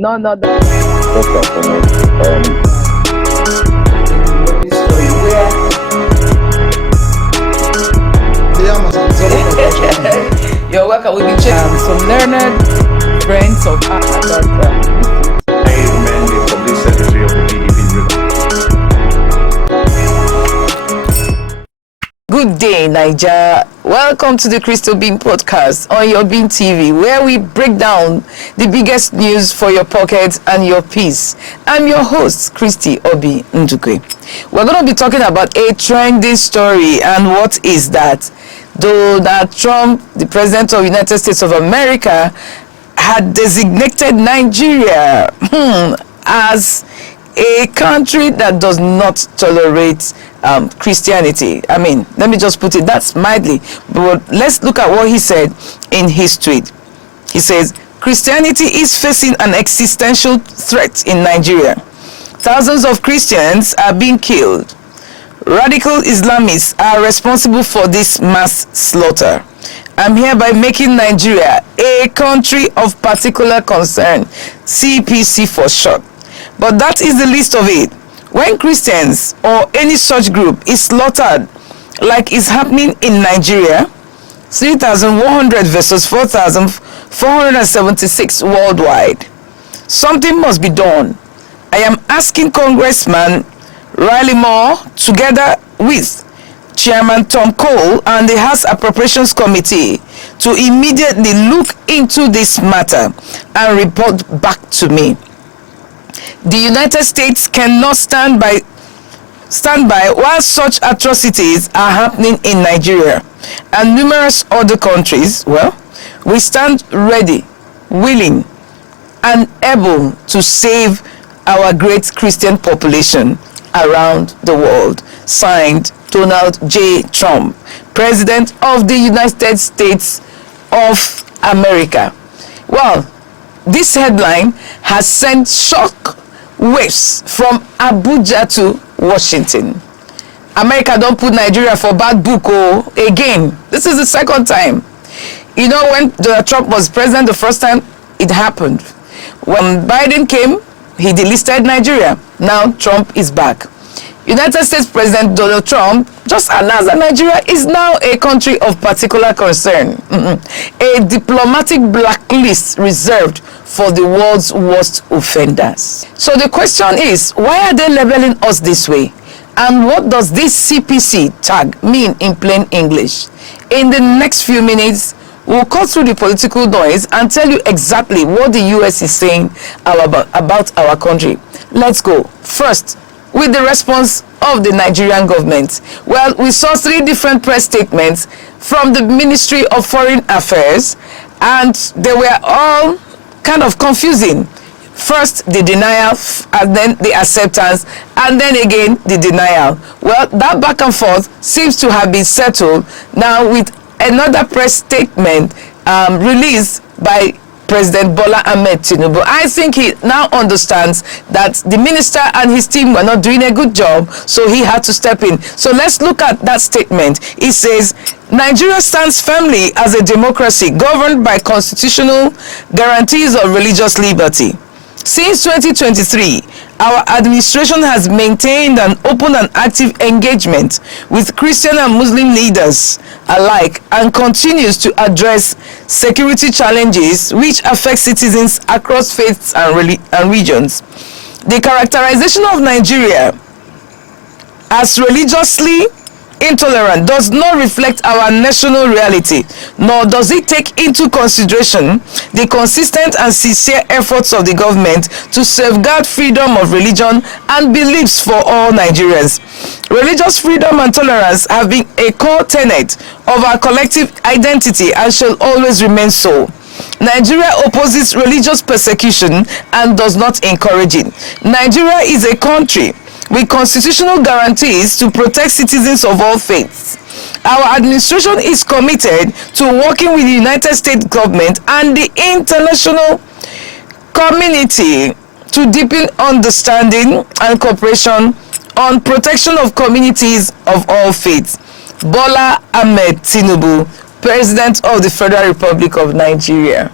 none other. You're welcome. We'll be checking Some learned friends of ours that Amen. The public secretary of the PDP River. Good day, Nigeria. Welcome to the Crystal Bean Podcast on your Bean TV, where we break down the biggest news for your pocket and your peace. I'm your host, Christy Obi Ndukwe. We're going to be talking about a trending story, and what is that? Donald Trump, the President of the United States of America, had designated Nigeria as a country that does not tolerate Christianity. I mean, let me just put it that mildly. But let's look at what he said in his tweet. He says, Christianity is facing an existential threat in Nigeria. Thousands of Christians are being killed. Radical Islamists are responsible for this mass slaughter. I'm hereby making Nigeria a country of particular concern, CPC for short. But that is the least of it. When Christians or any such group is slaughtered, like is happening in Nigeria, 3,100 versus 4,476 worldwide, something must be done. I am asking Congressman Riley Moore, together with Chairman Tom Cole and the House Appropriations Committee, to immediately look into this matter and report back to me. The United States cannot stand by while such atrocities are happening in Nigeria and numerous other countries. Well, we stand ready, willing, and able to save our great Christian population around the world. Signed, Donald J. Trump, President of the United States of America. Well, this headline has sent shock waves from Abuja to Washington. America don't put Nigeria for bad book again. This is the second time. You know, when Donald Trump was president the first time, it happened. When Biden came, he delisted Nigeria. Now Trump is back. United States President Donald Trump just announced that Nigeria is now a country of particular concern. A diplomatic blacklist reserved for the world's worst offenders. So the question is, why are they labeling us this way? And what does this CPC tag mean in plain English? In the next few minutes, we'll cut through the political noise and tell you exactly what the US is saying about our country. Let's go. First, with the response of the Nigerian government. Well, we saw 3 different press statements from the Ministry of Foreign Affairs, and they were all kind of confusing. First, the denial, and then the acceptance, and then again, the denial. Well, that back and forth seems to have been settled now with another press statement released by President Bola Ahmed Tinubu. I think he now understands that the minister and his team were not doing a good job, so he had to step in. So let's look at that statement. It says, Nigeria stands firmly as a democracy governed by constitutional guarantees of religious liberty. Since 2023, our administration has maintained an open and active engagement with Christian and Muslim leaders alike and continues to address security challenges which affect citizens across faiths and regions. The characterization of Nigeria as religiously intolerant does not reflect our national reality, nor does it take into consideration the consistent and sincere efforts of the government to safeguard freedom of religion and beliefs for all Nigerians. Religious freedom and tolerance have been a core tenet of our collective identity and shall always remain so. Nigeria opposes religious persecution and does not encourage it. Nigeria is a country with constitutional guarantees to protect citizens of all faiths. Our administration is committed to working with the United States government and the international community to deepen understanding and cooperation on protection of communities of all faiths. Bola Ahmed Tinubu, President of the Federal Republic of Nigeria.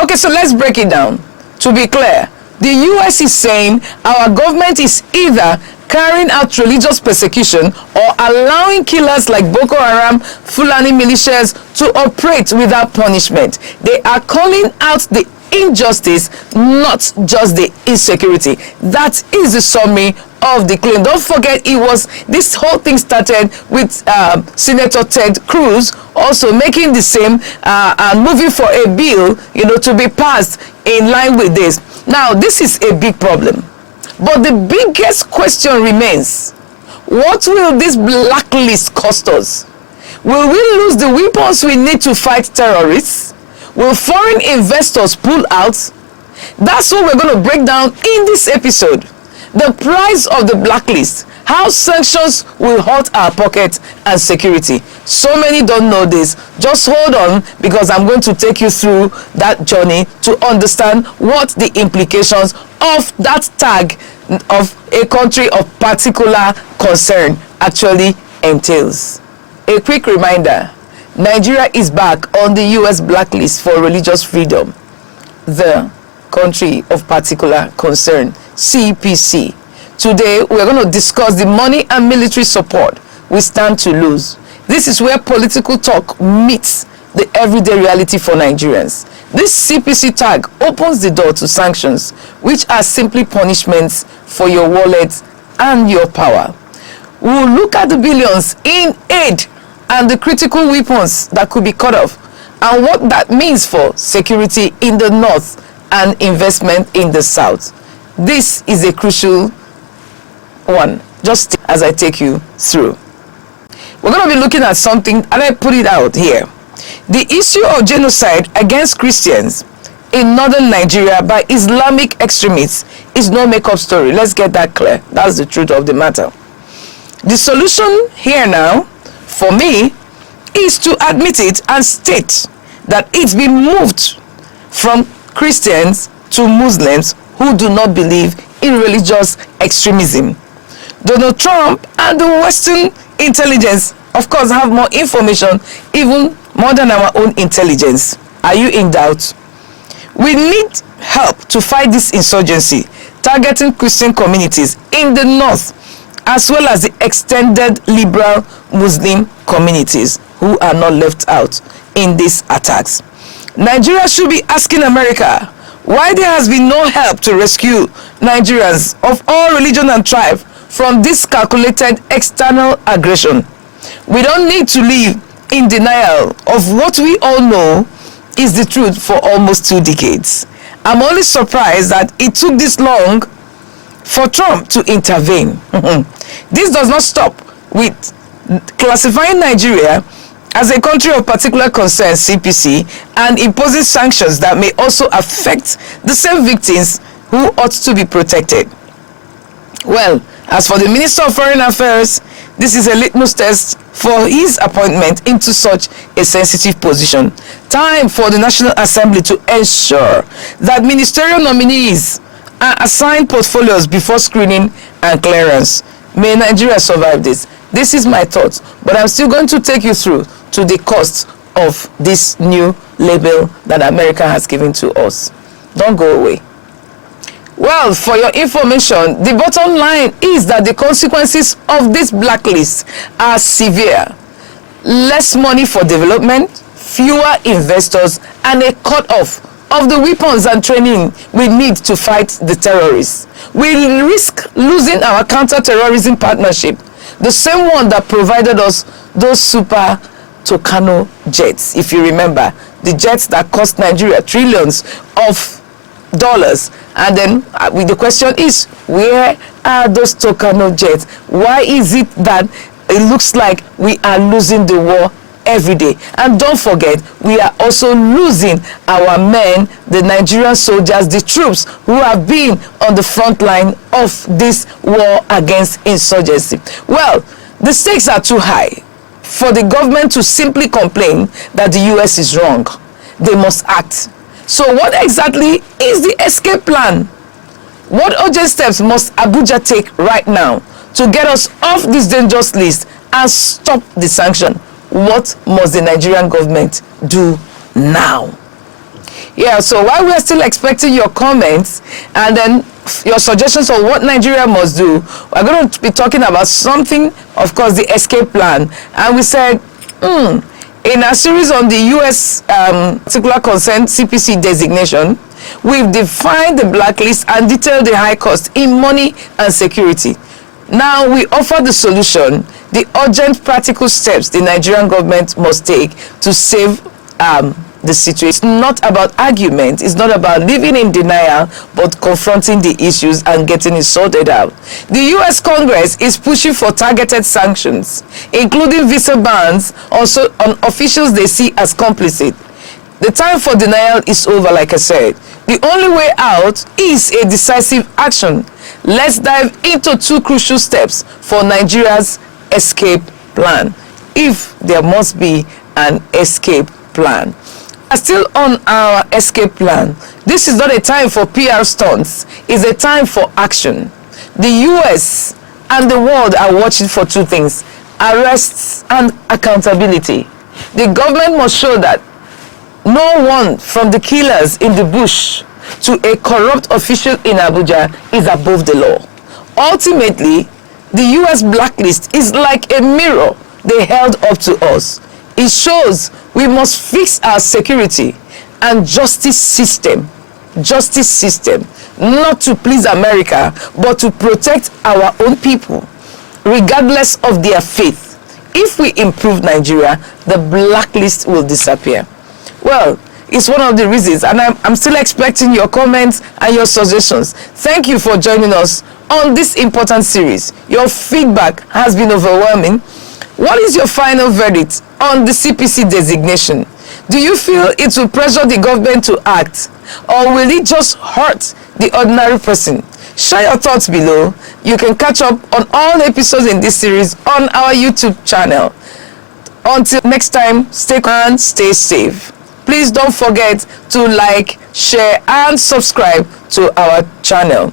Okay, so let's break it down. To be clear, the US is saying our government is either carrying out religious persecution or allowing killers like Boko Haram, Fulani militias to operate without punishment. They are calling out the injustice, not just the insecurity. That is the summary of the claim. Don't forget, this whole thing started with Senator Ted Cruz also making the same and moving for a bill, to be passed in line with this. Now, this is a big problem. But the biggest question remains, what will this blacklist cost us? Will we lose the weapons we need to fight terrorists? Will foreign investors pull out? That's what we're going to break down in this episode. The price of the blacklist, how sanctions will hurt our pocket and security. So many don't know this. Just hold on, because I'm going to take you through that journey to understand what the implications of that tag of a country of particular concern actually entails. A quick reminder, Nigeria is back on the US blacklist for religious freedom, the country of particular concern, CPC. Today, we're going to discuss the money and military support we stand to lose. This is where political talk meets the everyday reality for Nigerians. This CPC tag opens the door to sanctions, which are simply punishments for your wallet and your power. We'll look at the billions in aid and the critical weapons that could be cut off, and what that means for security in the north and investment in the south. This is a crucial one, just as I take you through. We're going to be looking at something, and I put it out here. The issue of genocide against Christians in northern Nigeria by Islamic extremists is no make-up story. Let's get that clear. That's the truth of the matter. The solution here now, for me, is to admit it and state that it's been moved from Christians to Muslims who do not believe in religious extremism. Donald Trump and the Western intelligence, of course, have more information, even more than our own intelligence. Are you in doubt? We need help to fight this insurgency, targeting Christian communities in the north, as well as the extended liberal Muslim communities who are not left out in these attacks. Nigeria should be asking America why there has been no help to rescue Nigerians of all religion and tribe from this calculated external aggression. We don't need to live in denial of what we all know is the truth for almost 2 decades. I'm only surprised that it took this long for Trump to intervene. This does not stop with classifying Nigeria as a country of particular concern, CPC, and imposing sanctions that may also affect the same victims who ought to be protected. Well, as for the Minister of Foreign Affairs, this is a litmus test for his appointment into such a sensitive position. Time for the National Assembly to ensure that ministerial nominees are assigned portfolios before screening and clearance. May Nigeria survive this? This is my thoughts, but I'm still going to take you through to the cost of this new label that America has given to us. Don't go away. Well, for your information, the bottom line is that the consequences of this blacklist are severe. Less money for development, fewer investors, and a cut-off of the weapons and training we need to fight the terrorists. We risk losing our counter-terrorism partnership, the same one that provided us those super Tucano jets, if you remember, the jets that cost Nigeria trillions of dollars. And then the question is, where are those Tucano jets? Why is it that it looks like we are losing the war every day? And don't forget, we are also losing our men, the Nigerian soldiers, the troops who have been on the front line of this war against insurgency. Well, the stakes are too high for the government to simply complain that the US is wrong. They must act. So what exactly is the escape plan? What urgent steps must Abuja take right now to get us off this dangerous list and stop the sanction? What must the Nigerian government do now? Yeah, so while we are still expecting your comments and then your suggestions on what Nigeria must do, we're going to be talking about something, of course, the escape plan. And we said, in our series on the U.S. particular concern CPC designation, we've defined the blacklist and detailed the high cost in money and security. Now we offer the solution, the urgent practical steps the Nigerian government must take to save the situation. It's not about argument, it's not about living in denial, but confronting the issues and getting it sorted out. The US Congress is pushing for targeted sanctions, including visa bans also on officials they see as complicit. The time for denial is over, like I said. The only way out is a decisive action. Let's dive into two crucial steps for Nigeria's escape plan, if there must be an escape plan. Still on our escape plan, this is not a time for PR stunts, it's a time for action. The US and the world are watching for two things: arrests and accountability. The government must show that no one from the killers in the bush to a corrupt official in Abuja is above the law. Ultimately, the US blacklist is like a mirror they held up to us. It shows we must fix our security and justice system, not to please America, but to protect our own people, regardless of their faith. If we improve Nigeria, the blacklist will disappear. Well, it's one of the reasons, and I'm still expecting your comments and your suggestions. Thank you for joining us on this important series. Your feedback has been overwhelming. What is your final verdict on the CPC designation? Do you feel it will pressure the government to act, or will it just hurt the ordinary person? Share your thoughts below. You can catch up on all episodes in this series on our YouTube channel. Until next time, stay calm and stay safe. Please don't forget to like, share, and subscribe to our channel.